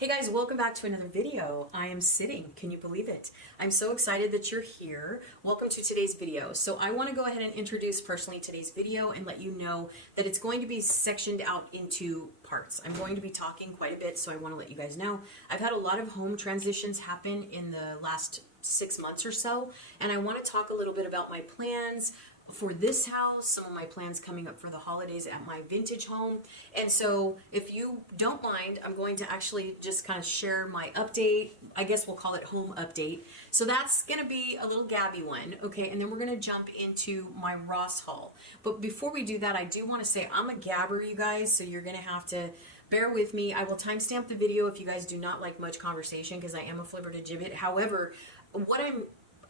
Hey guys, welcome back to another video. I am sitting, can you believe it? I'm so excited that you're here. Welcome to today's video. So I want to go ahead and introduce personally today's video and let you know that it's going to be sectioned out into parts. I'm going to be talking quite a bit, so I want to let you guys know. I've had a lot of home transitions happen in the last 6 months or so, and I want to talk a little bit about my plans for this house, some of my plans coming up for the holidays at my vintage home. And so if you don't mind, I'm going to actually just kind of share my update. I guess we'll call it home update. So that's going to be a little Gabby one. Okay. And then we're going to jump into my Ross haul. But before we do that, I do want to say I'm a gabber, you guys. So you're going to have to bear with me. I will timestamp the video if you guys do not like much conversation, because I am a flibber to gibbet. However,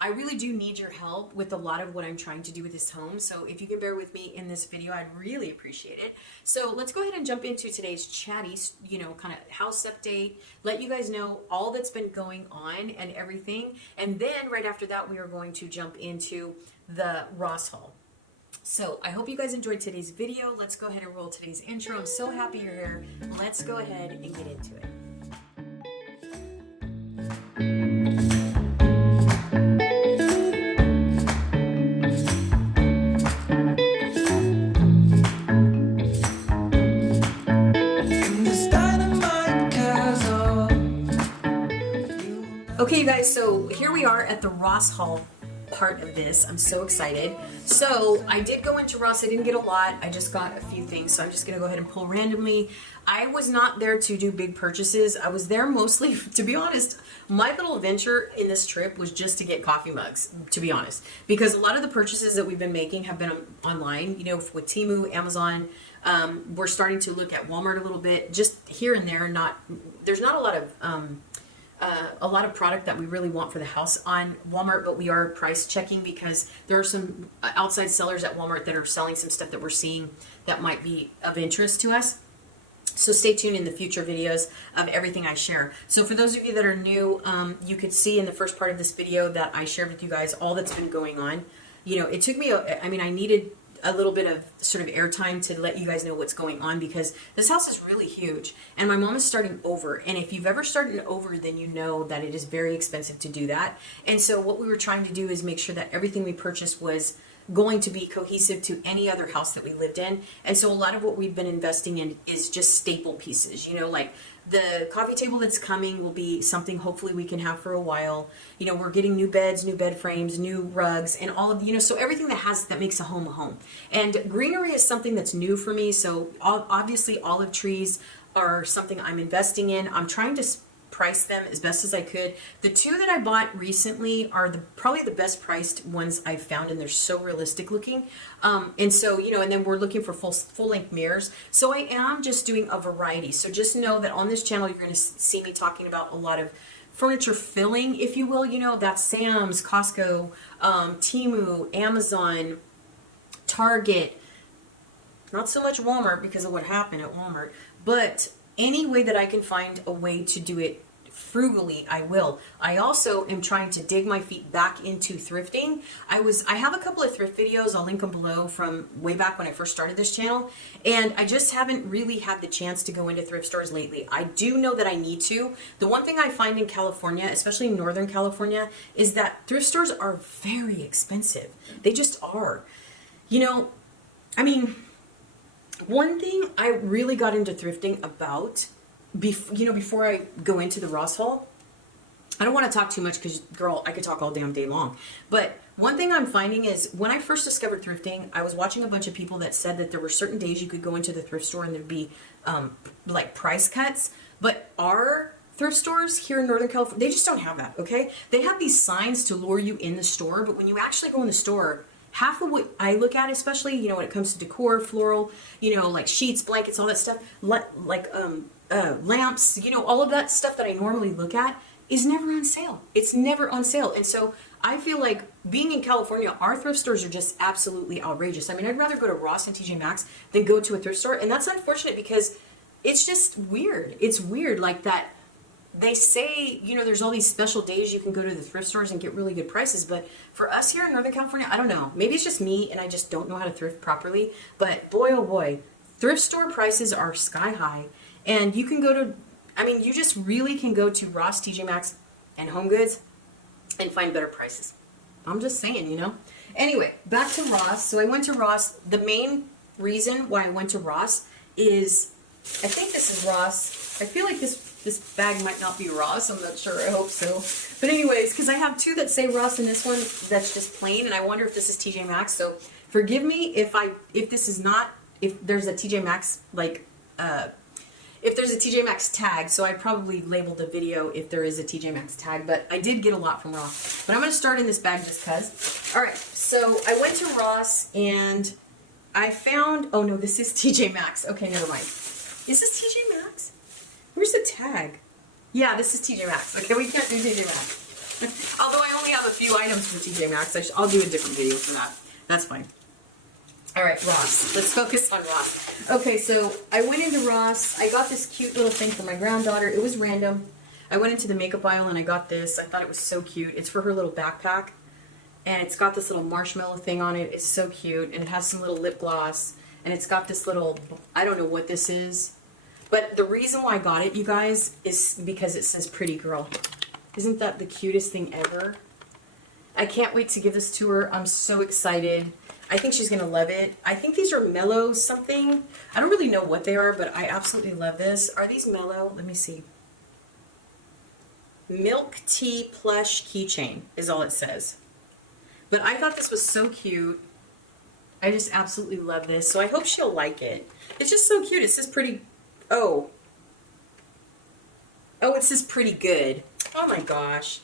I really do need your help with a lot of what I'm trying to do with this home. So if you can bear with me in this video, I'd really appreciate it. So let's go ahead and jump into today's chatty, kind of house update, let you guys know all that's been going on and everything. And then right after that, we are going to jump into the Ross haul. So I hope you guys enjoyed today's video. Let's go ahead and roll today's intro. I'm so happy you're here. Let's go ahead and get into it. Okay, you guys, so here we are at the Ross haul part of this. I'm so excited. So I did go into Ross. I didn't get a lot. I just got a few things. So I'm just going to go ahead and pull randomly. I was not there to do big purchases. I was there mostly, to be honest, my little adventure in this trip was just to get coffee mugs, to be honest. Because a lot of the purchases that we've been making have been online, with Temu, Amazon. We're starting to look at Walmart a little bit, just here and there. There's not a lot of product that we really want for the house on Walmart, but we are price checking because there are some outside sellers at Walmart that are selling some stuff that we're seeing that might be of interest to us. So stay tuned in the future videos of everything I share. So for those of you that are new, you could see in the first part of this video that I shared with you guys all that's been going on. It took me, I needed a little bit of sort of airtime to let you guys know what's going on, because this house is really huge and my mom is starting over. And if you've ever started over, then you know that it is very expensive to do that. And so what we were trying to do is make sure that everything we purchased was going to be cohesive to any other house that we lived in. And so a lot of what we've been investing in is just staple pieces, like the coffee table that's coming will be something hopefully we can have for a while. We're getting new beds, new bed frames, new rugs, and all of, so everything that makes a home a home. And greenery is something that's new for me. So obviously olive trees are something I'm investing in. I'm trying to price them as best as I could. The two that I bought recently are probably the best priced ones I've found, and they're so realistic looking. And so, and then we're looking for full length mirrors. So I am just doing a variety. So just know that on this channel, you're going to see me talking about a lot of furniture filling, if you will. That's Sam's, Costco, Temu, Amazon, Target, not so much Walmart because of what happened at Walmart, but any way that I can find a way to do it frugally, I will. I also am trying to dig my feet back into thrifting. I have a couple of thrift videos, I'll link them below, from way back when I first started this channel, and I just haven't really had the chance to go into thrift stores lately. I do know that I need to. The one thing I find in California, especially in Northern California, is that thrift stores are very expensive. They just are. One thing I really got into thrifting about, before I go into the Ross haul, I don't want to talk too much because, girl, I could talk all damn day long. But one thing I'm finding is when I first discovered thrifting, I was watching a bunch of people that said that there were certain days you could go into the thrift store and there'd be like price cuts. But our thrift stores here in Northern California, they just don't have that, okay? They have these signs to lure you in the store, but when you actually go in the store, half of what I look at, especially, when it comes to decor, floral, like sheets, blankets, all that stuff, lamps, all of that stuff that I normally look at is never on sale. It's never on sale. And so I feel like being in California, our thrift stores are just absolutely outrageous. I'd rather go to Ross and TJ Maxx than go to a thrift store. And that's unfortunate because it's just weird. It's weird like that. They say, there's all these special days you can go to the thrift stores and get really good prices. But for us here in Northern California, I don't know. Maybe it's just me and I just don't know how to thrift properly. But boy, oh boy, thrift store prices are sky high. And you can go to I mean, you just really can go to Ross, TJ Maxx, and HomeGoods and find better prices. I'm just saying, you know. Anyway, back to Ross. So I went to Ross. The main reason why I went to Ross is, I think this is Ross. I feel like this bag might not be Ross. I'm not sure. I hope so. But anyways, because I have two that say Ross and this one that's just plain, and I wonder if this is TJ Maxx. So forgive me if this is not, if there's a TJ Maxx like if there's a TJ Maxx tag. So I probably labeled the video if there is a TJ Maxx tag, but I did get a lot from Ross. But I'm going to start in this bag just because. All right, so I went to Ross and I found, oh no, this is TJ Maxx. Okay, never mind. Is this TJ Maxx? Where's the tag? Yeah, this is TJ Maxx. Okay, we can't do TJ Maxx. Although I only have a few items from TJ Maxx, I'll do a different video for that. That's fine. All right, Ross. Let's focus on Ross. Okay, so I went into Ross. I got this cute little thing for my granddaughter. It was random. I went into the makeup aisle and I got this. I thought it was so cute. It's for her little backpack. And it's got this little marshmallow thing on it. It's so cute. And it has some little lip gloss. And it's got this little, I don't know what this is. But the reason why I got it, you guys, is because it says pretty girl. Isn't that the cutest thing ever? I can't wait to give this to her. I'm so excited. I think she's going to love it. I think these are Mellow something. I don't really know what they are, but I absolutely love this. Are these Mellow? Let me see. Milk Tea Plush Keychain is all it says. But I thought this was so cute. I just absolutely love this. So I hope she'll like it. It's just so cute. It says pretty... Oh. Oh, it says pretty good. Oh my gosh.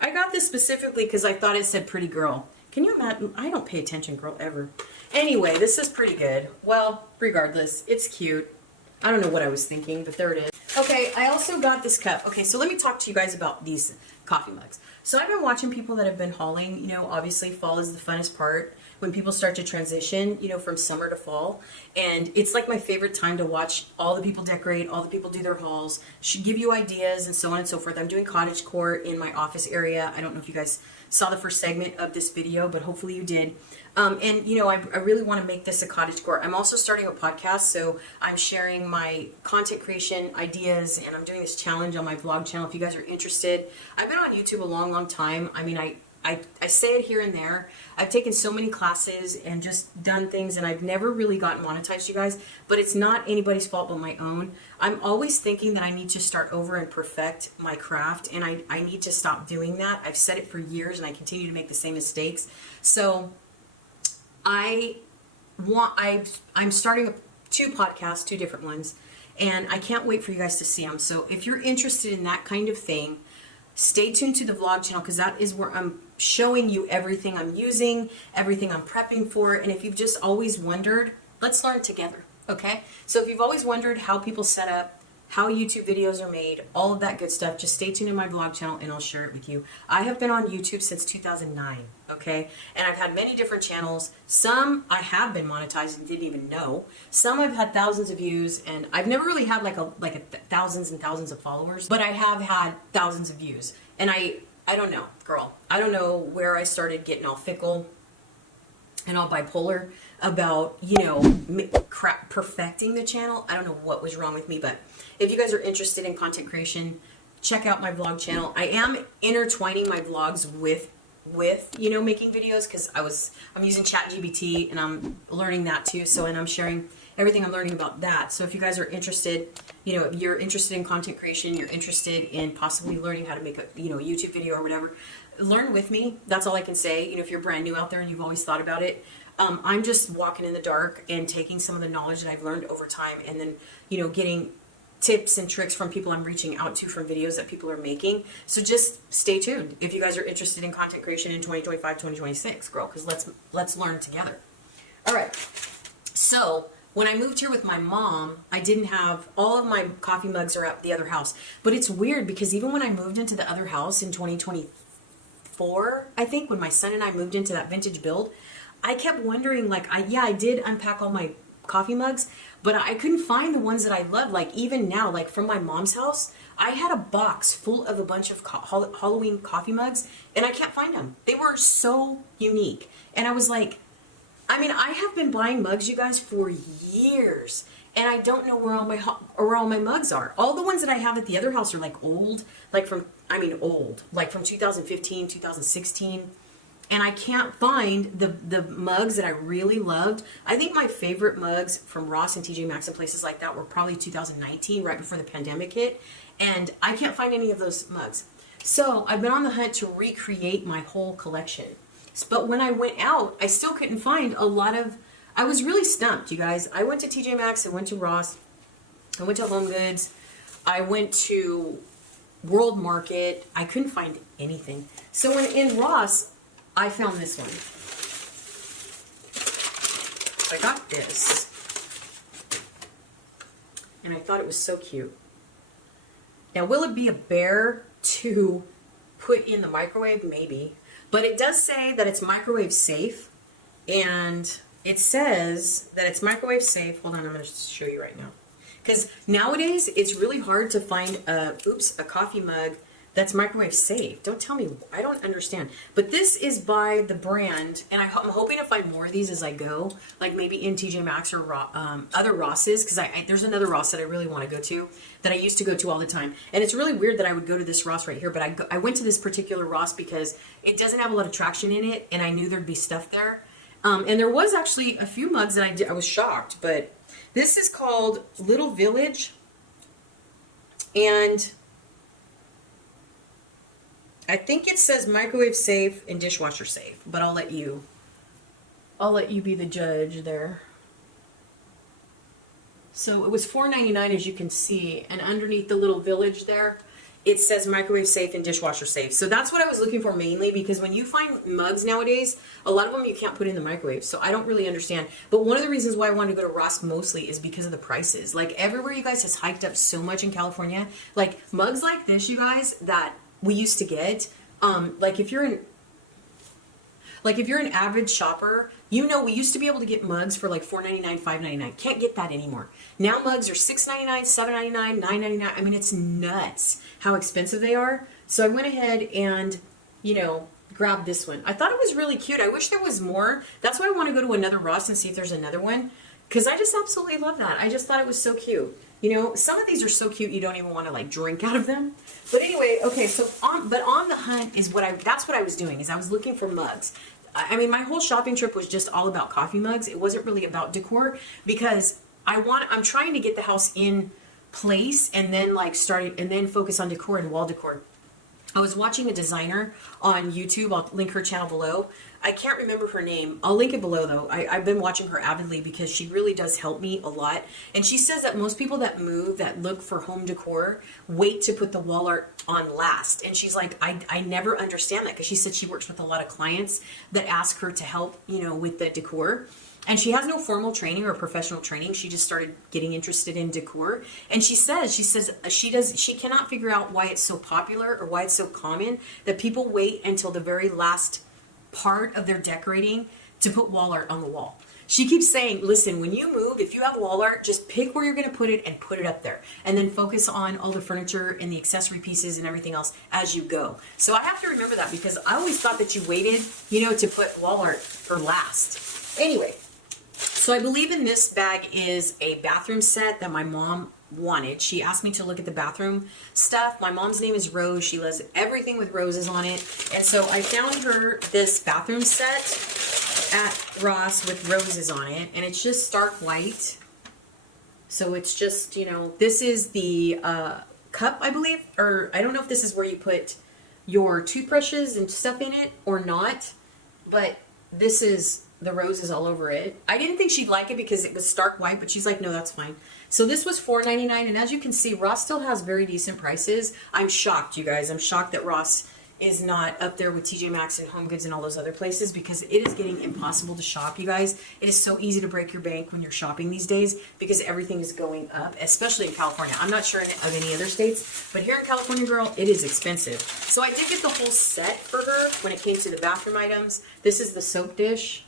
I got this specifically because I thought it said pretty girl. Can you imagine? I don't pay attention, girl, ever. Anyway, this is pretty good. Well, regardless, it's cute. I don't know what I was thinking, but there it is. Okay, I also got this cup. Okay, so let me talk to you guys about these coffee mugs. So I've been watching people that have been hauling. You know, obviously fall is the funnest part when people start to transition, you know, from summer to fall. And it's like my favorite time to watch all the people decorate, all the people do their hauls, should give you ideas and so on and so forth. I'm doing cottagecore in my office area. I don't know if you guys saw the first segment of this video, but hopefully you did. And you know, I really want to make this a cottagecore. I'm also starting a podcast, so I'm sharing my content creation ideas, and I'm doing this challenge on my vlog channel if you guys are interested. I've been on YouTube a long time. I mean, I say it here and there. I've taken so many classes and just done things, and I've never really gotten monetized, you guys, but it's not anybody's fault but my own. I'm always thinking that I need to start over and perfect my craft, and I need to stop doing that. I've said it for years, and I continue to make the same mistakes. So I'm starting two podcasts, two different ones, and I can't wait for you guys to see them. So if you're interested in that kind of thing, stay tuned to the vlog channel, because that is where I'm showing you everything I'm using, everything I'm prepping for. And if you've just always wondered, let's learn together, okay? So if you've always wondered how people set up, how YouTube videos are made, all of that good stuff, just stay tuned in my vlog channel and I'll share it with you. I have been on YouTube since 2009, okay? And I've had many different channels. Some I have been monetized and didn't even know. Some I've had thousands of views, and I've never really had like a thousands and thousands of followers, but I have had thousands of views. And I don't know, girl. I don't know where I started getting all fickle and all bipolar about, you know, perfecting the channel. I don't know what was wrong with me, but if you guys are interested in content creation, check out my vlog channel. I am intertwining my vlogs with you know, making videos, because I'm using ChatGPT and I'm learning that too. So, and I'm sharing everything I'm learning about that. So if you guys are interested, you know, if you're interested in content creation, you're interested in possibly learning how to make a, you know, YouTube video or whatever, learn with me. That's all I can say. You know, if you're brand new out there and you've always thought about it, I'm just walking in the dark and taking some of the knowledge that I've learned over time, and then, you know, getting tips and tricks from people I'm reaching out to from videos that people are making. So just stay tuned if you guys are interested in content creation in 2025, 2026, girl, because let's learn together. All right. So when I moved here with my mom, I didn't have, all of my coffee mugs are at the other house. But it's weird because even when I moved into the other house in 2024, I think, when my son and I moved into that vintage build, I kept wondering, like, I did unpack all my coffee mugs, but I couldn't find the ones that I loved. Like, even now, like from my mom's house, I had a box full of a bunch of Halloween coffee mugs, and I can't find them. They were so unique. And I was like, I mean, I have been buying mugs, you guys, for years, and I don't know where all my mugs are. All the ones that I have at the other house are like old, like from 2015, 2016. And I can't find the mugs that I really loved. I think my favorite mugs from Ross and TJ Maxx and places like that were probably 2019, right before the pandemic hit. And I can't find any of those mugs. So I've been on the hunt to recreate my whole collection. But when I went out, I still couldn't find a lot of, I was really stumped, you guys. I went to TJ Maxx, I went to Ross, I went to HomeGoods, I went to World Market. I couldn't find anything. So when in Ross, I found this one. I got this. And I thought it was so cute. Now, will it be a bear to put in the microwave? Maybe. But it does say that it's microwave safe. And it says that it's microwave safe. Hold on, I'm going to show you right now. Because nowadays, it's really hard to find a coffee mug that's microwave safe. Don't tell me, I don't understand. But this is by the brand, and I'm hoping to find more of these as I go, like maybe in TJ Maxx or other Rosses, because there's another Ross that I really want to go to, that I used to go to all the time. And it's really weird that I would go to this Ross right here, but I went to this particular Ross because it doesn't have a lot of traction in it, and I knew there'd be stuff there. And there was actually a few mugs that I was shocked, but this is called Little Village, and I think it says microwave safe and dishwasher safe, but I'll let you be the judge there. So it was $4.99, as you can see, and underneath the Little Village there, it says microwave safe and dishwasher safe. So that's what I was looking for mainly, because when you find mugs nowadays, a lot of them you can't put in the microwave. So I don't really understand. But one of the reasons why I wanted to go to Ross mostly is because of the prices. Like everywhere, you guys, has hiked up so much in California. Like mugs like this, you guys, that we used to get, like if you're an avid shopper, you know we used to be able to get mugs for like $4.99, $5.99. Can't get that anymore. Now mugs are $6.99, $7.99, $9.99. I mean, it's nuts how expensive they are. So I went ahead and, grabbed this one. I thought it was really cute. I wish there was more. That's why I want to go to another Ross and see if there's another one, because I just absolutely love that. I just thought it was so cute. Some of these are so cute you don't even want to like drink out of them. But anyway, okay, so on the hunt that's what I was doing, is I was looking for mugs. I mean, my whole shopping trip was just all about coffee mugs. It wasn't really about decor, because I'm trying to get the house in place and then focus on decor and wall decor. I was watching a designer on YouTube. I'll link her channel below. I can't remember her name. I'll link it below though. I've been watching her avidly because she really does help me a lot. And she says that most people that move, that look for home decor, wait to put the wall art on last. And she's like, I never understand that, because she said she works with a lot of clients that ask her to help, with the decor. And she has no formal training or professional training. She just started getting interested in decor. And she says she cannot figure out why it's so popular or why it's so common that people wait until the very last part of their decorating to put wall art on the wall. She keeps saying, listen, when you move, if you have wall art, just pick where you're going to put it and put it up there. And then focus on all the furniture and the accessory pieces and everything else as you go. So I have to remember that, because I always thought that you waited, to put wall art for last. Anyway, so I believe in this bag is a bathroom set that my mom wanted. She asked me to look at the bathroom stuff. My mom's name is Rose. She loves everything with roses on it. And so I found her this bathroom set at Ross with roses on it. And it's just stark white. So it's just, this is the cup, I believe. Or I don't know if this is where you put your toothbrushes and stuff in it or not. But this is the roses all over it. I didn't think she'd like it because it was stark white, but she's like, no, that's fine. So this was $4.99, and as you can see, Ross still has very decent prices. I'm shocked, you guys. I'm shocked that Ross is not up there with TJ Maxx and HomeGoods and all those other places, because it is getting impossible to shop, you guys. It is so easy to break your bank when you're shopping these days, because everything is going up, especially in California. I'm not sure of any other states, but here in California, girl, it is expensive. So I did get the whole set for her when it came to the bathroom items. This is the soap dish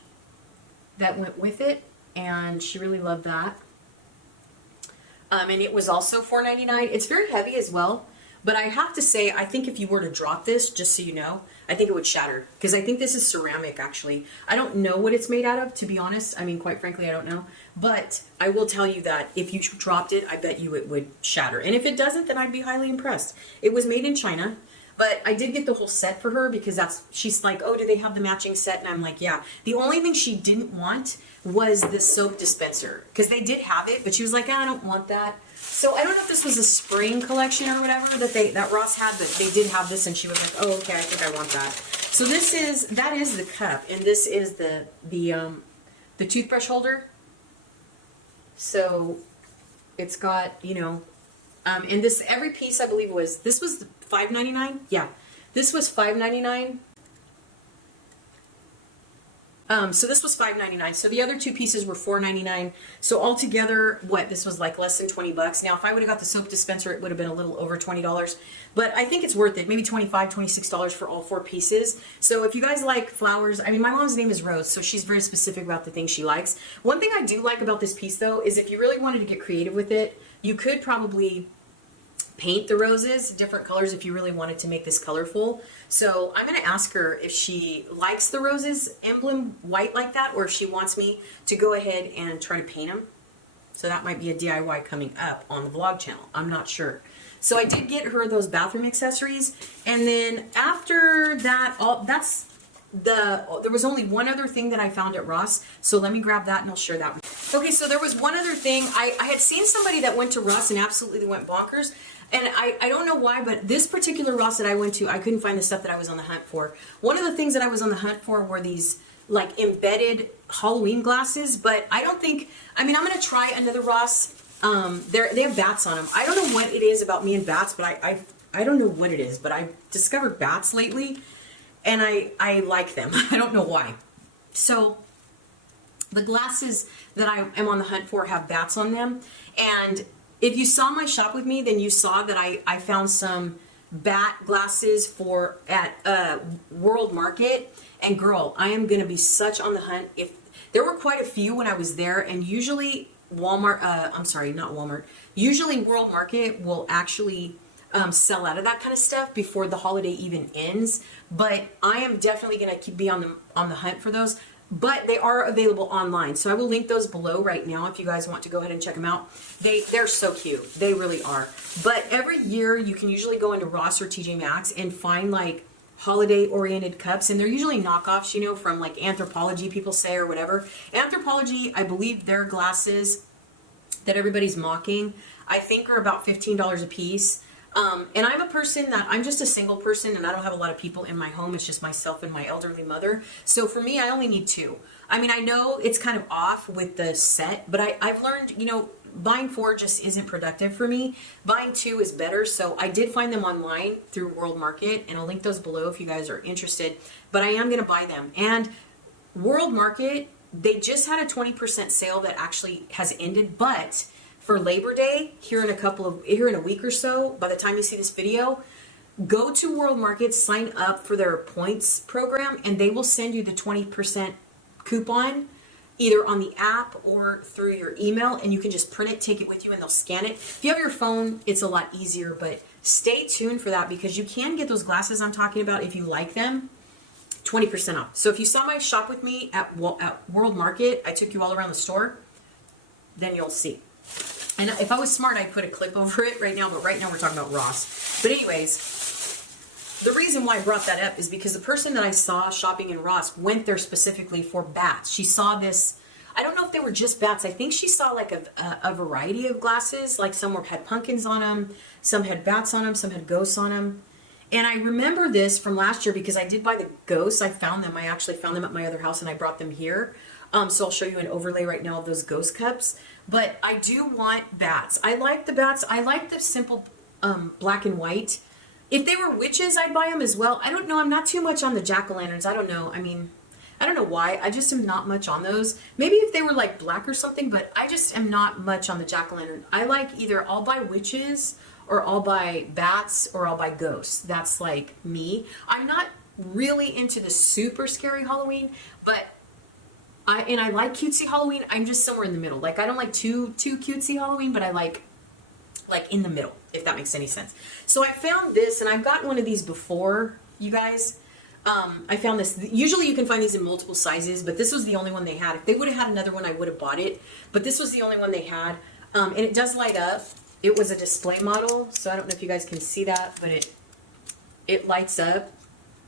that went with it, and she really loved that. And it was also $4.99. It's very heavy as well, but I have to say, I think if you were to drop this, just so you know, I think it would shatter, because I think this is ceramic, actually. I don't know what it's made out of, to be honest. I mean, quite frankly, I don't know. But I will tell you that if you dropped it, I bet you it would shatter. And if it doesn't, then I'd be highly impressed. It was made in China, but I did get the whole set for her because she's like, oh, do they have the matching set? And I'm like, yeah. The only thing she didn't want was the soap dispenser because they did have it, but she was like, I don't want that. So I don't know if this was a spring collection or whatever that Ross had, but they did have this, and she was like, oh, okay, I think I want that. So that is the cup, and this is the toothbrush holder. So it's got, and this, every piece I believe was $5.99. Yeah, this was $5.99. So this was $5.99. So the other two pieces were $4.99. So altogether, this was like less than $20. Now, if I would have got the soap dispenser, it would have been a little over $20. But I think it's worth it. Maybe $25, $26 for all four pieces. So if you guys like flowers, I mean, my mom's name is Rose, so she's very specific about the things she likes. One thing I do like about this piece, though, is if you really wanted to get creative with it, you could probably paint the roses different colors if you really wanted to make this colorful. So I'm going to ask her if she likes the roses emblem white like that, or if she wants me to go ahead and try to paint them. So that might be a DIY coming up on the vlog channel. I'm not sure. So I did get her those bathroom accessories, and then after that, there was only one other thing that I found at Ross, so let me grab that and I'll share that. Okay, so there was one other thing. I had seen somebody that went to Ross and absolutely went bonkers, and I don't know why, but this particular Ross that I went to, I couldn't find the stuff that I was on the hunt for. One of the things that I was on the hunt for were these like embedded Halloween glasses, but I'm going to try another Ross. They have bats on them. I don't know what it is about me and bats, but I don't know what it is, but I've discovered bats lately, and I like them. I don't know why. So the glasses that I am on the hunt for have bats on them, and if you saw my shop with me, then you saw that I found some bat glasses at World Market, and girl, I am going to be such on the hunt. If there were quite a few when I was there, and usually usually World Market will actually sell out of that kind of stuff before the holiday even ends, but I am definitely going to be on the hunt for those. But they are available online, so I will link those below right now if you guys want to go ahead and check them out. They're so cute. They really are. But every year you can usually go into Ross or TJ Maxx and find like holiday-oriented cups, and they're usually knockoffs, from like Anthropologie, people say, or whatever. Anthropologie, I believe their glasses that everybody's mocking, I think are about $15 a piece. And I'm a person I'm just a single person, and I don't have a lot of people in my home. It's just myself and my elderly mother. So for me, I only need two. I mean, I know it's kind of off with the set, but I've learned, buying four just isn't productive for me. Buying two is better. So I did find them online through World Market, and I'll link those below if you guys are interested. But I am going to buy them. And World Market, they just had a 20% sale that actually has ended, but for Labor Day, here in a week or so, by the time you see this video, go to World Market, sign up for their points program, and they will send you the 20% coupon either on the app or through your email, and you can just print it, take it with you, and they'll scan it. If you have your phone, it's a lot easier, but stay tuned for that because you can get those glasses I'm talking about if you like them, 20% off. So if you saw my shop with me at World Market, I took you all around the store, then you'll see. And if I was smart, I'd put a clip over it right now, but right now we're talking about Ross. But anyways, the reason why I brought that up is because the person that I saw shopping in Ross went there specifically for bats. She saw this, I don't know if they were just bats. I think she saw like a variety of glasses, like some had pumpkins on them, some had bats on them, some had ghosts on them. And I remember this from last year because I did buy the ghosts. I found them. I actually found them at my other house and I brought them here. So I'll show you an overlay right now of those ghost cups. But I do want bats. I like the bats. I like the simple black and white. If they were witches, I'd buy them as well. I don't know. I'm not too much on the jack-o'-lanterns. I don't know. I mean, I don't know why. I just am not much on those. Maybe if they were like black or something, but I just am not much on the jack-o'-lantern. I like either I'll buy witches or I'll buy bats or I'll buy ghosts. That's like me. I'm not really into the super scary Halloween, but I like cutesy Halloween. I'm just somewhere in the middle. Like I don't like too cutesy Halloween, but I like in the middle, if that makes any sense. So I found this, and I've gotten one of these before, you guys. I found this. Usually you can find these in multiple sizes, but this was the only one they had. If they would have had another one, I would have bought it. But this was the only one they had. And it does light up. It was a display model, so I don't know if you guys can see that, but it lights up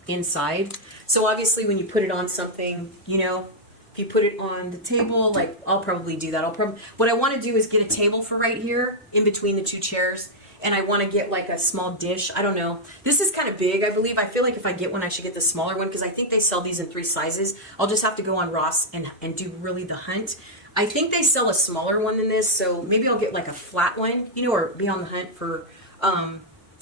inside. So obviously when you put it on something, you know, if you put it on the table, like I'll probably do that. What I want to do is get a table for right here in between the two chairs. And I want to get like a small dish. I don't know. This is kind of big, I believe. I feel like if I get one, I should get the smaller one because I think they sell these in 3 sizes. I'll just have to go on Ross and do really the hunt. I think they sell a smaller one than this, so maybe I'll get like a flat one, you know, or be on the hunt for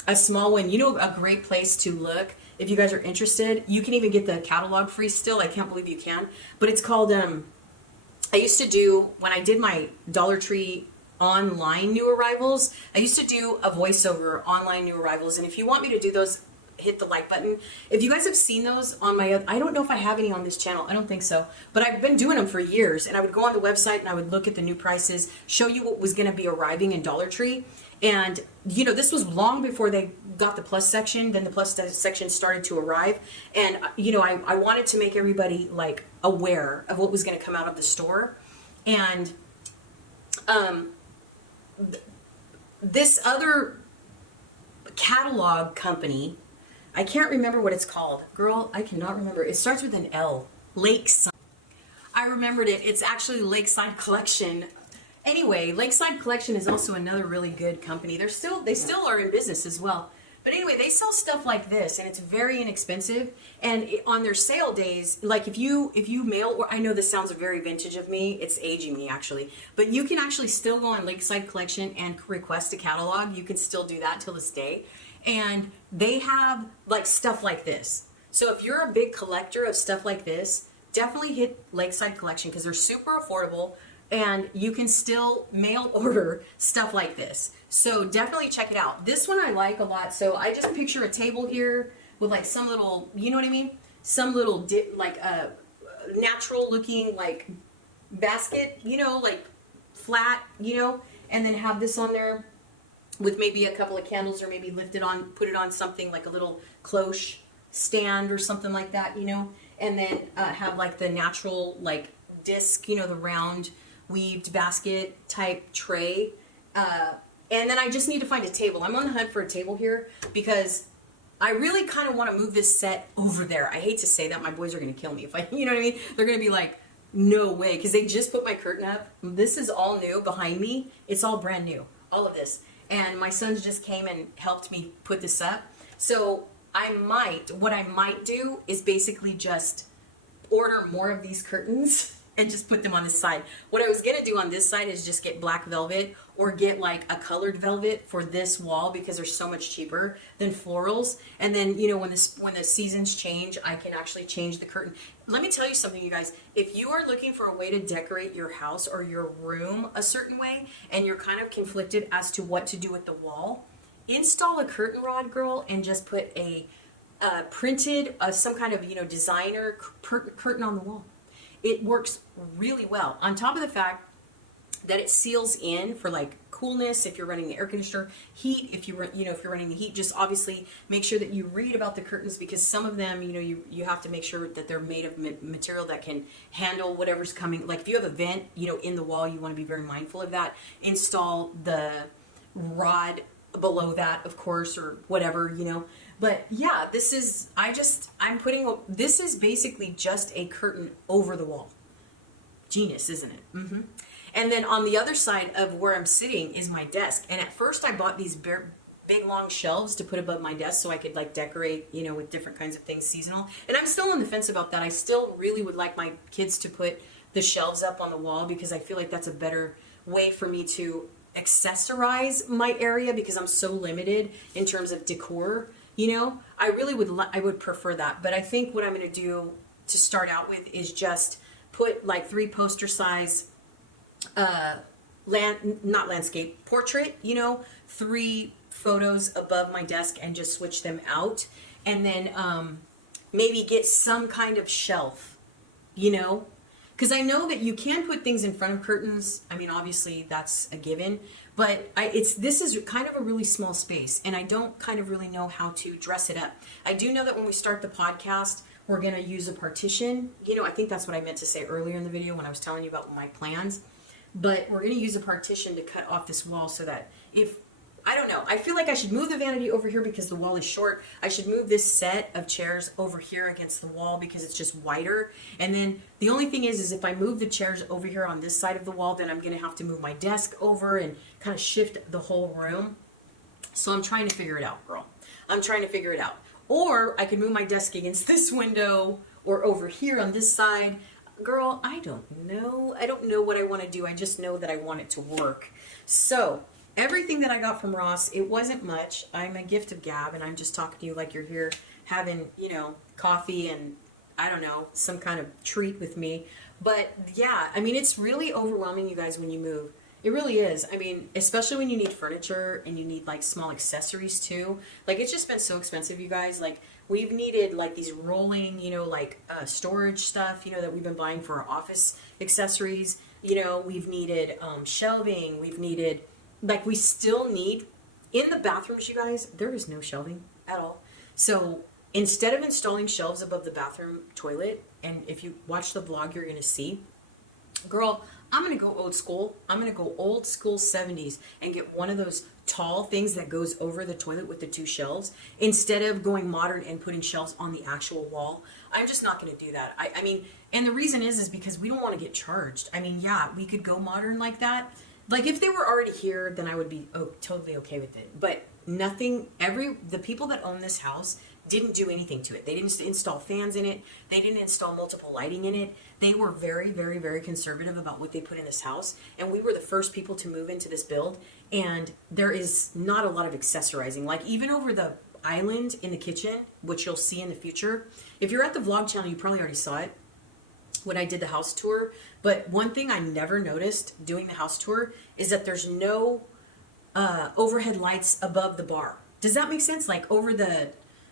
a small one. You know, a great place to look if you guys are interested. You can even get the catalog free still. I can't believe you can. But it's called, I used to do, when I did my Dollar Tree online new arrivals, I used to do a voiceover online new arrivals, and if you want me to do those, hit the like button. If you guys have seen those on my, I don't know if I have any on this channel, I don't think so, but I've been doing them for years, and I would go on the website and I would look at the new prices, show you what was going to be arriving in Dollar Tree. And you know, this was long before they got the plus section. Then the plus section started to arrive, and you know, I wanted to make everybody like aware of what was going to come out of the store. And this other catalog company, I can't remember what it's called. Girl, I cannot remember. It starts with an L. Lakeside. I remembered it. It's actually Lakeside Collection. Anyway, Lakeside Collection is also another really good company. They still are in business as well. But anyway, they sell stuff like this, and it's very inexpensive. And on their sale days, like if you mail, or I know this sounds very vintage of me, it's aging me actually, but you can actually still go on Lakeside Collection and request a catalog. You can still do that till this day. And they have like stuff like this. So if you're a big collector of stuff like this, definitely hit Lakeside Collection because they're super affordable. And you can still mail order stuff like this. So definitely check it out. This one I like a lot. So I just picture a table here with like some little, you know what I mean? Some little like a natural looking like basket, you know, like flat, you know, and then have this on there with maybe a couple of candles, or maybe lift it on, put it on something like a little cloche stand or something like that, you know, and then have like the natural like disc, you know, the round weaved basket type tray. And then I just need to find a table. I'm on the hunt for a table here because I really kind of want to move this set over there. I hate to say that. My boys are going to kill me if I, you know what I mean? They're going to be like, no way, because they just put my curtain up. This is all new behind me. It's all brand new, all of this. And my sons just came and helped me put this up. So what I might do is basically just order more of these curtains and just put them on this side. What I was gonna do on this side is just get black velvet or get like a colored velvet for this wall because they're so much cheaper than florals. And then, you know, when the seasons change, I can actually change the curtain. Let me tell you something, you guys. If you are looking for a way to decorate your house or your room a certain way and you're kind of conflicted as to what to do with the wall, install a curtain rod, girl, and just put a printed, some kind of, you know, designer curtain on the wall. It works really well. On top of the fact that it seals in for like coolness if you're running the air conditioner, heat if you're running the heat. Just obviously make sure that you read about the curtains because some of them, you know, you have to make sure that they're made of material that can handle whatever's coming. Like if you have a vent, you know, in the wall, you want to be very mindful of that. Install the rod below that, of course, or whatever, you know. But yeah, this is basically just a curtain over the wall. Genius, isn't it? Mm-hmm. And then on the other side of where I'm sitting is my desk. And at first I bought these big long shelves to put above my desk so I could like decorate, you know, with different kinds of things seasonal. And I'm still on the fence about that. I still really would like my kids to put the shelves up on the wall because I feel like that's a better way for me to accessorize my area because I'm so limited in terms of decor. You know, I would prefer that. But I think what I'm going to do to start out with is just put like 3 poster size, not landscape, portrait, you know, 3 photos above my desk and just switch them out. And then maybe get some kind of shelf, you know, Because I know that you can put things in front of curtains. I mean, obviously that's a given, but this is kind of a really small space, and I don't kind of really know how to dress it up. I do know that when we start the podcast, we're going to use a partition. You know, I think that's what I meant to say earlier in the video when I was telling you about my plans. But we're going to use a partition to cut off this wall so that I don't know. I feel like I should move the vanity over here because the wall is short. I should move this set of chairs over here against the wall because it's just wider. And then the only thing is if I move the chairs over here on this side of the wall, then I'm going to have to move my desk over and kind of shift the whole room. So I'm trying to figure it out, girl. I'm trying to figure it out. Or I could move my desk against this window or over here on this side. Girl, I don't know. I don't know what I want to do. I just know that I want it to work. So everything that I got from Ross, it wasn't much. I'm a gift of gab, and I'm just talking to you like you're here having, you know, coffee and, I don't know, some kind of treat with me. But yeah, I mean, it's really overwhelming, you guys, when you move. It really is. I mean, especially when you need furniture and you need like small accessories too. Like, it's just been so expensive, you guys. Like, we've needed like these rolling, you know, like storage stuff, you know, that we've been buying for our office accessories. You know, we've needed shelving. We've needed, like, we still need, in the bathrooms, you guys, there is no shelving at all. So instead of installing shelves above the bathroom toilet, and if you watch the vlog, you're going to see, girl, I'm going to go old school. I'm going to go old school 70s and get one of those tall things that goes over the toilet with the two shelves instead of going modern and putting shelves on the actual wall. I'm just not going to do that. I mean, and the reason is because we don't want to get charged. I mean, yeah, we could go modern like that. Like, if they were already here, then I would be totally okay with it. But nothing, the people that own this house didn't do anything to it. They didn't install fans in it. They didn't install multiple lighting in it. They were very, very, very conservative about what they put in this house. And we were the first people to move into this build. And there is not a lot of accessorizing. Like, even over the island in the kitchen, which you'll see in the future. If you're at the vlog channel, you probably already saw it when I did the house tour. But one thing I never noticed doing the house tour is that there's no overhead lights above the bar. Does that make sense? Like, over the,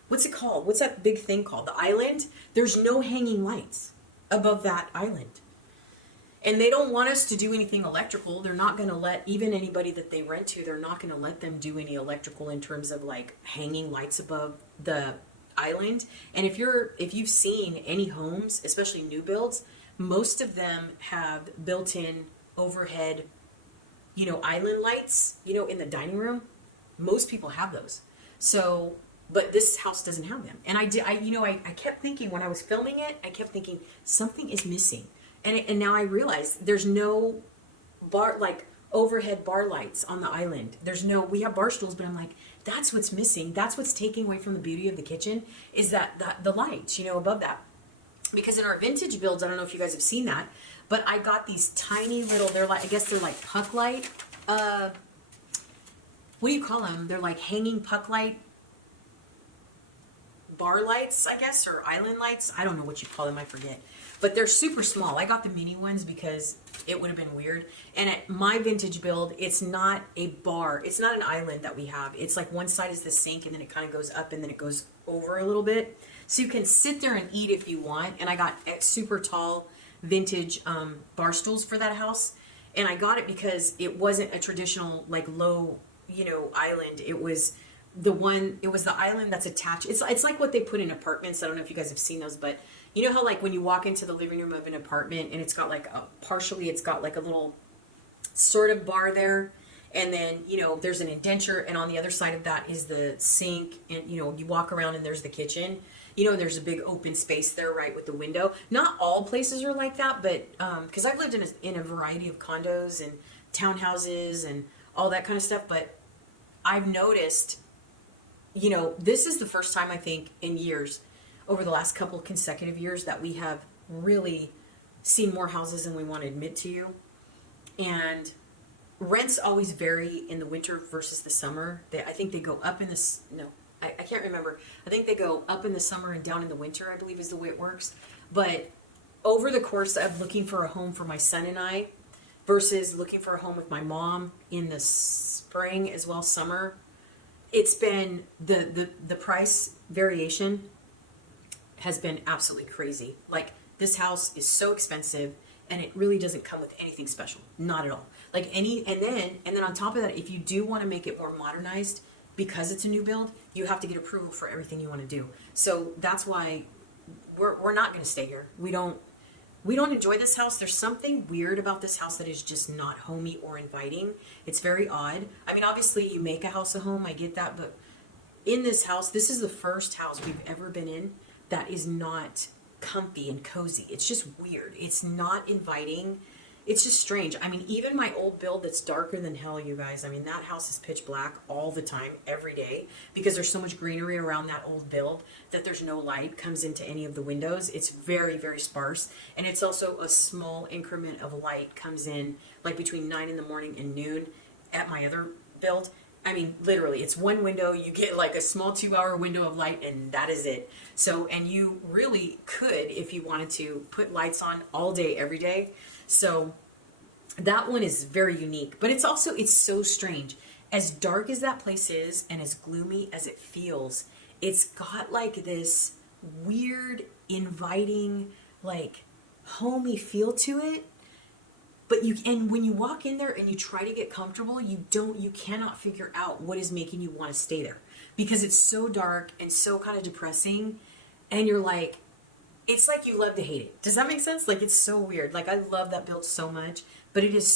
what's it called? What's that big thing called? The island? There's no hanging lights above that island. And they don't want us to do anything electrical. They're not going to let, even anybody that they rent to, they're not going to let them do any electrical in terms of like hanging lights above the island. And if you've seen any homes, especially new builds, most of them have built-in overhead, you know, island lights, you know, in the dining room. Most people have those. So, but this house doesn't have them. And I kept thinking when I was filming it, I kept thinking something is missing. And now I realize there's no bar, like overhead bar lights on the island. We have bar stools, but I'm like, that's what's missing. That's what's taking away from the beauty of the kitchen, is that the lights, you know, above that. Because in our vintage builds, I don't know if you guys have seen that, but I got these tiny little, I guess they're like puck light, what do you call them? They're like hanging puck light bar lights, I guess, or island lights. I don't know what you call them, I forget. But they're super small. I got the mini ones because it would have been weird. And at my vintage build, it's not a bar. It's not an island that we have. It's like one side is the sink, and then it kind of goes up, and then it goes over a little bit. So you can sit there and eat if you want. And I got super tall vintage bar stools for that house. And I got it because it wasn't a traditional, like, low, you know, island. It was the island that's attached. It's like what they put in apartments. I don't know if you guys have seen those, but you know how, like, when you walk into the living room of an apartment and it's got like it's got like a little sort of bar there, and then, you know, there's an indenture, and on the other side of that is the sink, and, you know, you walk around and there's the kitchen. You know, there's a big open space there, right, with the window. Not all places are like that, but because I've lived in a variety of condos and townhouses and all that kind of stuff, but I've noticed, you know, this is the first time, I think, in years, over the last couple consecutive years, that we have really seen more houses than we want to admit to you. And rents always vary in the winter versus the summer. I think they go up in the, no, I can't remember. I think they go up in the summer and down in the winter, I believe is the way it works. But over the course of looking for a home for my son and I versus looking for a home with my mom in the spring as well, summer, it's been, the price variation has been absolutely crazy. Like, this house is so expensive, and it really doesn't come with anything special, not at all. Like and then on top of that, if you do want to make it more modernized, because it's a new build, you have to get approval for everything you want to do. So that's why we're not going to stay here. We don't enjoy this house. There's something weird about this house that is just not homey or inviting. It's very odd. I mean, obviously you make a house a home, I get that, but in this house, this is the first house we've ever been in that is not comfy and cozy. It's just weird. It's not inviting. It's just strange. I mean, even my old build that's darker than hell, you guys. I mean, that house is pitch black all the time, every day, because there's so much greenery around that old build that there's no light comes into any of the windows. It's very, very sparse. And it's also a small increment of light comes in, like between 9 in the morning and noon at my other build. I mean, literally, it's one window. You get like a small 2-hour window of light, and that is it. So, and you really could, if you wanted to, put lights on all day, every day. So that one is very unique, but it's so strange. As dark as that place is and as gloomy as it feels, it's got like this weird, inviting, like homey feel to it. But and when you walk in there and you try to get comfortable, you cannot figure out what is making you want to stay there, because it's so dark and so kind of depressing. And you're like, it's like you love to hate it. Does that make sense? Like, it's so weird. Like, I love that build so much, but it's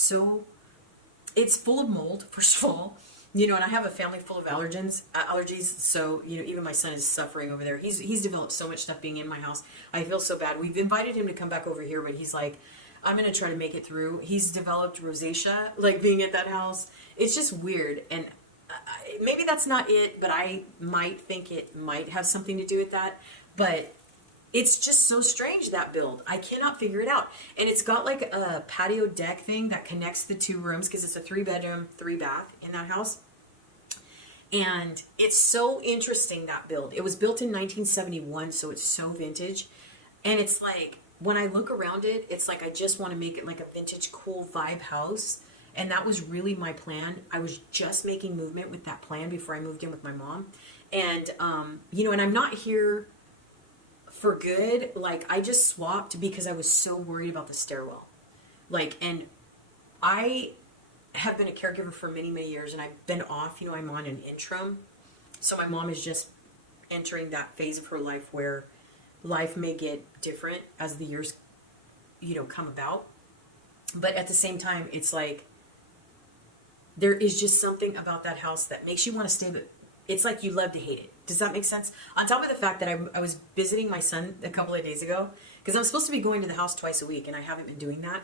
full of mold, first of all, and I have a family full of allergies. So, even my son is suffering over there. He's developed so much stuff being in my house. I feel so bad. We've invited him to come back over here, but he's like, I'm going to try to make it through. He's developed rosacea, like being at that house. It's just weird. And maybe that's not it, but I might think it might have something to do with that. But it's just so strange, that build. I cannot figure it out. And it's got like a patio deck thing that connects the 2 rooms, because it's a 3-bedroom, 3-bath in that house. And it's so interesting, that build. It was built in 1971, so it's so vintage. And it's like, when I look around it, it's like I just want to make it like a vintage, cool vibe house. And that was really my plan. I was just making movement with that plan before I moved in with my mom. And, and I'm not here for good. Like, I just swapped because I was so worried about the stairwell. Like, and I have been a caregiver for many, many years, and I've been off, I'm on an interim. So my mom is just entering that phase of her life where life may get different as the years, come about. But at the same time, it's like, there is just something about that house that makes you want to stay, but it's like you love to hate it. Does that make sense? On top of the fact that I was visiting my son a couple of days ago, because I'm supposed to be going to the house twice a week, and I haven't been doing that.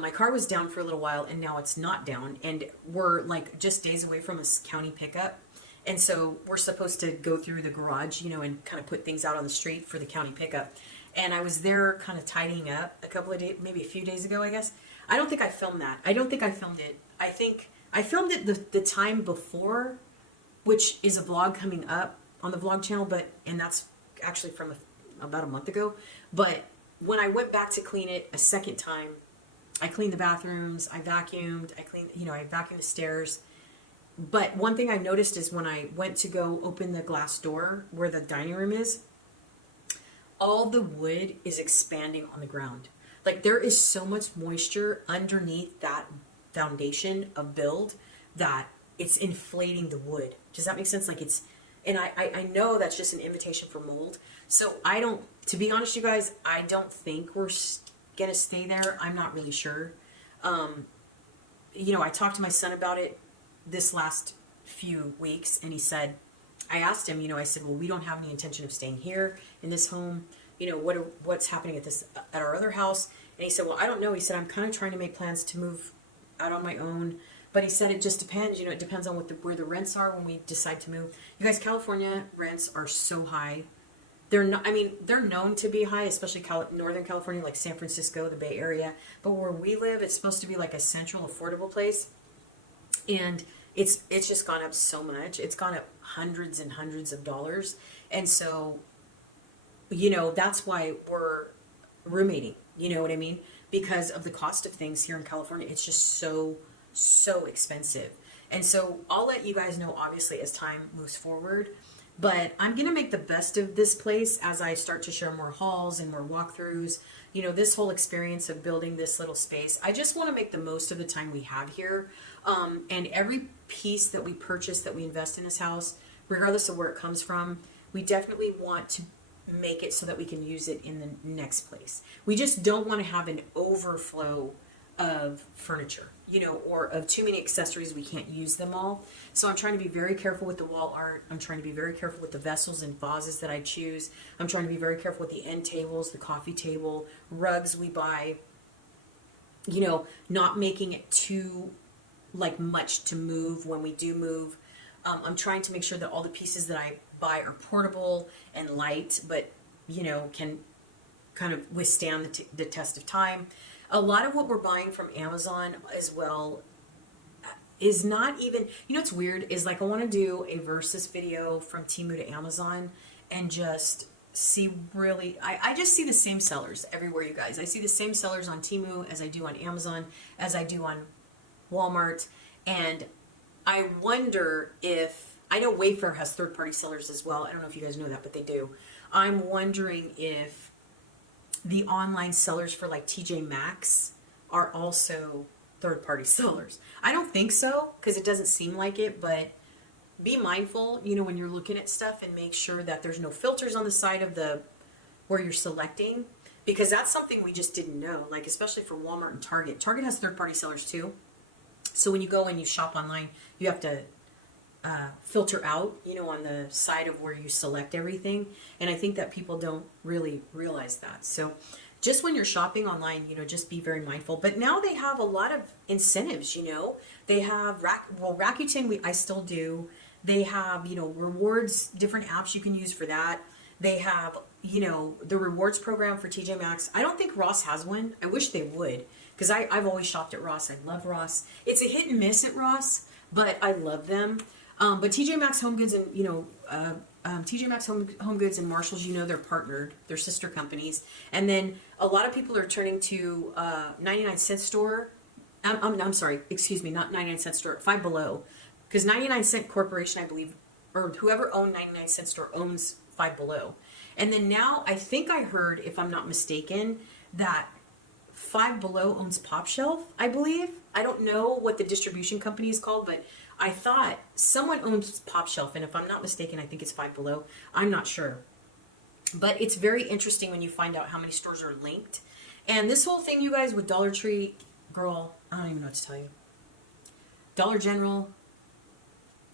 My car was down for a little while, and now it's not down, and we're like just days away from a county pickup. And so we're supposed to go through the garage, and kind of put things out on the street for the county pickup. And I was there kind of tidying up a couple of days, maybe a few days ago, I guess. I don't think I filmed that. I don't think I filmed it. I think I filmed it the time before, which is a vlog coming up on the vlog channel, and that's actually from about a month ago. But when I went back to clean it a second time, I cleaned the bathrooms, I vacuumed, I vacuumed the stairs. But one thing I noticed is when I went to go open the glass door where the dining room is, all the wood is expanding on the ground. Like, there is so much moisture underneath that foundation of build that it's inflating the wood. Does that make sense? Like, and I know that's just an invitation for mold. So to be honest, you guys, I don't think we're going to stay there. I'm not really sure. I talked to my son about it this last few weeks, and I asked him, I said, well, we don't have any intention of staying here in this home. What's happening at our other house? And he said, well, I don't know. He said, I'm kind of trying to make plans to move out on my own. But he said, it just depends. It depends on where the rents are when we decide to move. You guys, California rents are so high. They're known to be high, especially Northern California, like San Francisco, the Bay Area. But where we live, it's supposed to be like a central, affordable place. And it's just gone up so much. It's gone up hundreds and hundreds of dollars. And so, that's why we're roommating. You know what I mean? Because of the cost of things here in California. It's just so expensive. And so I'll let you guys know, obviously, as time moves forward. But I'm going to make the best of this place as I start to share more hauls and more walkthroughs. You know, this whole experience of building this little space, I just want to make the most of the time we have here. And every piece that we purchase, that we invest in this house, regardless of where it comes from, we definitely want to make it so that we can use it in the next place. We just don't want to have an overflow of furniture, you know, or of too many accessories, we can't use them all. So I'm trying to be very careful with the wall art. I'm trying to be very careful with the vessels and vases that I choose. I'm trying to be very careful with the end tables, the coffee table, rugs we buy, you know, not making it too like much to move when we do move. I'm trying to make sure that all the pieces that I buy are portable and light, but, you know, can kind of withstand the test of time. A lot of what we're buying from Amazon as well is not even, you know, what's weird is like I want to do a versus video from Temu to Amazon and just see really, I just see the same sellers everywhere, you guys. I see the same sellers on Temu as I do on Amazon, as I do on Walmart. And I wonder if, I know Wayfair has third-party sellers as well. I don't know if you guys know that, but they do. I'm wondering if the online sellers for like TJ Maxx are also third-party sellers. I don't think so, because it doesn't seem like it, but be mindful, you know, when you're looking at stuff, and make sure that there's no filters on the side of the, where you're selecting, because that's something we just didn't know, like especially for Walmart and Target. Target has third-party sellers too. So when you go and you shop online, you have to filter out, you know, on the side of where you select everything. And I think that people don't really realize that. So just when you're shopping online, you know, just be very mindful. But now they have a lot of incentives, you know. They have, Rakuten, I still do. They have, you know, rewards, different apps you can use for that. They have, you know, the rewards program for TJ Maxx. I don't think Ross has one. I wish they would, because I've always shopped at Ross. I love Ross. It's a hit and miss at Ross, but I love them. But TJ Maxx Home Goods and, you know, TJ Maxx Home Goods and Marshalls, you know, they're partnered. They're sister companies. And then a lot of people are turning to 99-cent store. I'm sorry, excuse me, not 99-cent store, Five Below. Because 99-cent Corporation, I believe, or whoever owned 99-cent store owns Five Below. And then now I think I heard, if I'm not mistaken, that Five Below owns Pop Shelf, I believe. I don't know what the distribution company is called, but I thought someone owns Pop Shelf, and if I'm not mistaken, I think it's Five Below. I'm not sure. But it's very interesting when you find out how many stores are linked. And this whole thing, you guys, with Dollar Tree, girl, I don't even know what to tell you. Dollar General,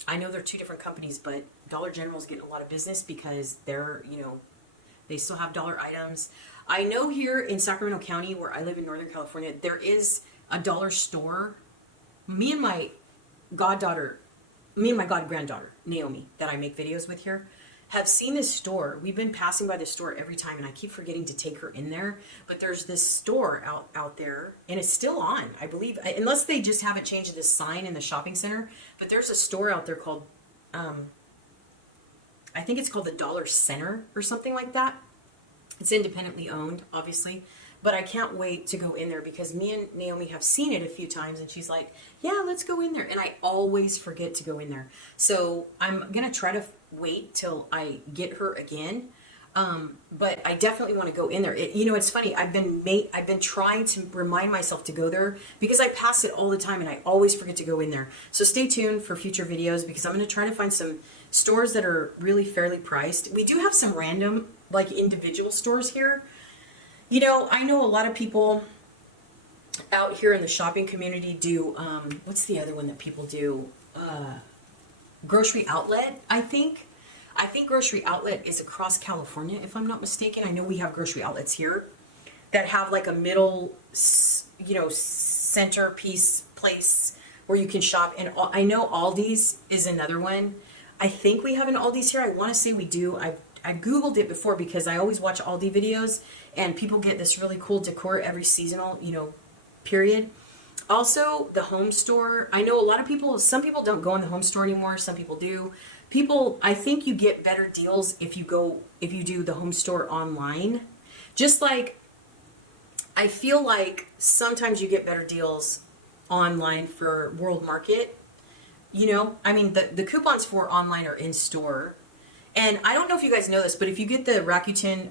I know they're two different companies, but Dollar General is getting a lot of business because they're, you know, they still have dollar items. I know here in Sacramento County, where I live in Northern California, there is a dollar store. Me and my goddaughter, me and my god-granddaughter, Naomi, that I make videos with here, have seen this store. We've been passing by this store every time, and I keep forgetting to take her in there. But there's this store out there, and it's still on, I believe, unless they just haven't changed the sign in the shopping center. But there's a store out there called, I think it's called the Dollar Center or something like that. It's independently owned, obviously. But I can't wait to go in there, because me and Naomi have seen it a few times, and she's like, yeah, let's go in there. And I always forget to go in there. So I'm going to try to wait till I get her again. But I definitely want to go in there. You know, it's funny. I've been trying to remind myself to go there, because I pass it all the time and I always forget to go in there. So stay tuned for future videos, because I'm going to try to find some stores that are really fairly priced. We do have some random, like, individual stores here. You know, I know a lot of people out here in the shopping community do, what's the other one that people do? Grocery Outlet, I think. I think Grocery Outlet is across California, if I'm not mistaken. I know we have grocery outlets here that have like a middle, you know, centerpiece place where you can shop. And I know Aldi's is another one. I think we have an Aldi's here. I want to say we do. I Googled it before, because I always watch Aldi videos, and people get this really cool decor every seasonal, you know, period. Also, the home store. I know a lot of people, some people don't go in the home store anymore. Some people do. I think you get better deals if you do the home store online. Just like, I feel like sometimes you get better deals online for World Market. You know, I mean, the coupons for online are in store. And I don't know if you guys know this, but if you get the Rakuten,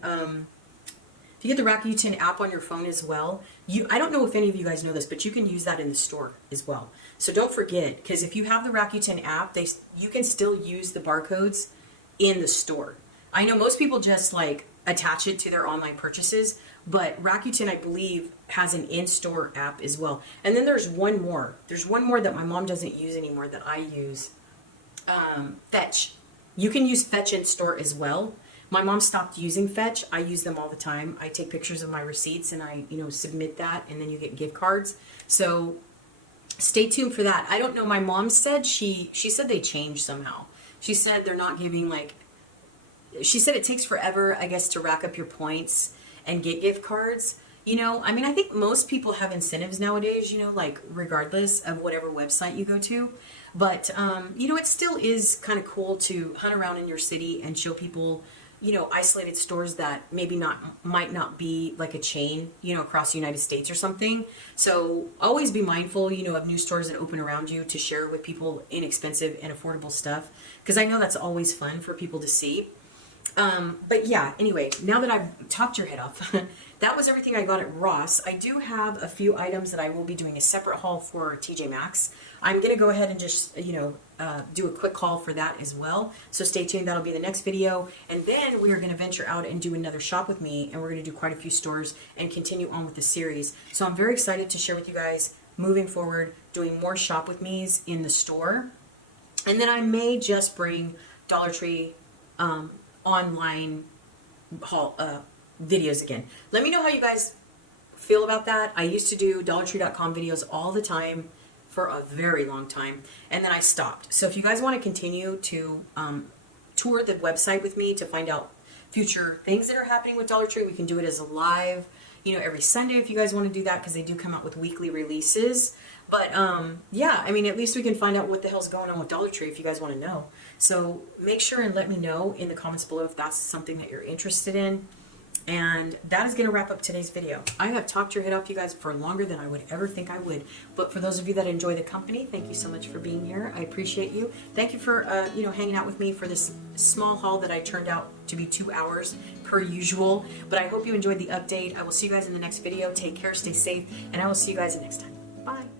app on your phone as well, I don't know if any of you guys know this, but you can use that in the store as well. So don't forget, because if you have the Rakuten app, you can still use the barcodes in the store. I know most people just like attach it to their online purchases, but Rakuten, I believe, has an in-store app as well. And then there's one more. There's one more that my mom doesn't use anymore that I use. Fetch. You can use Fetch in store as well. My mom stopped using Fetch. I use them all the time. I take pictures of my receipts and I, submit that, and then you get gift cards. So stay tuned for that. I don't know. My mom said she said they changed somehow. She said they're not giving she said it takes forever, I guess, to rack up your points and get gift cards. I think most people have incentives nowadays, regardless of whatever website you go to. But, it still is kind of cool to hunt around in your city and show people, isolated stores that might not be like a chain, across the United States or something. So always be mindful, of new stores that open around you to share with people inexpensive and affordable stuff. Because I know that's always fun for people to see. But yeah, anyway, now that I've talked your head off, that was everything I got at Ross. I do have a few items that I will be doing a separate haul for TJ Maxx. I'm going to go ahead and just, do a quick haul for that as well. So stay tuned. That'll be the next video. And then we are going to venture out and do another shop with me. And we're going to do quite a few stores and continue on with the series. So I'm very excited to share with you guys moving forward, doing more shop with me's in the store. And then I may just bring Dollar Tree, online haul videos again. Let me know how you guys feel about that. I used to do dollartree.com videos all the time for a very long time, and then I stopped. So if you guys want to continue to tour the website with me to find out future things that are happening with Dollar Tree, we can do it as a live, every Sunday if you guys want to do that, because they do come out with weekly releases. But yeah, at least we can find out what the hell's going on with Dollar Tree if you guys want to know. So make sure and let me know in the comments below if that's something that you're interested in. And that is going to wrap up today's video. I have talked your head off, you guys, for longer than I would ever think I would. But for those of you that enjoy the company, thank you so much for being here. I appreciate you. Thank you for hanging out with me for this small haul that I turned out to be 2 hours per usual. But I hope you enjoyed the update. I will see you guys in the next video. Take care, stay safe, and I will see you guys next time. Bye.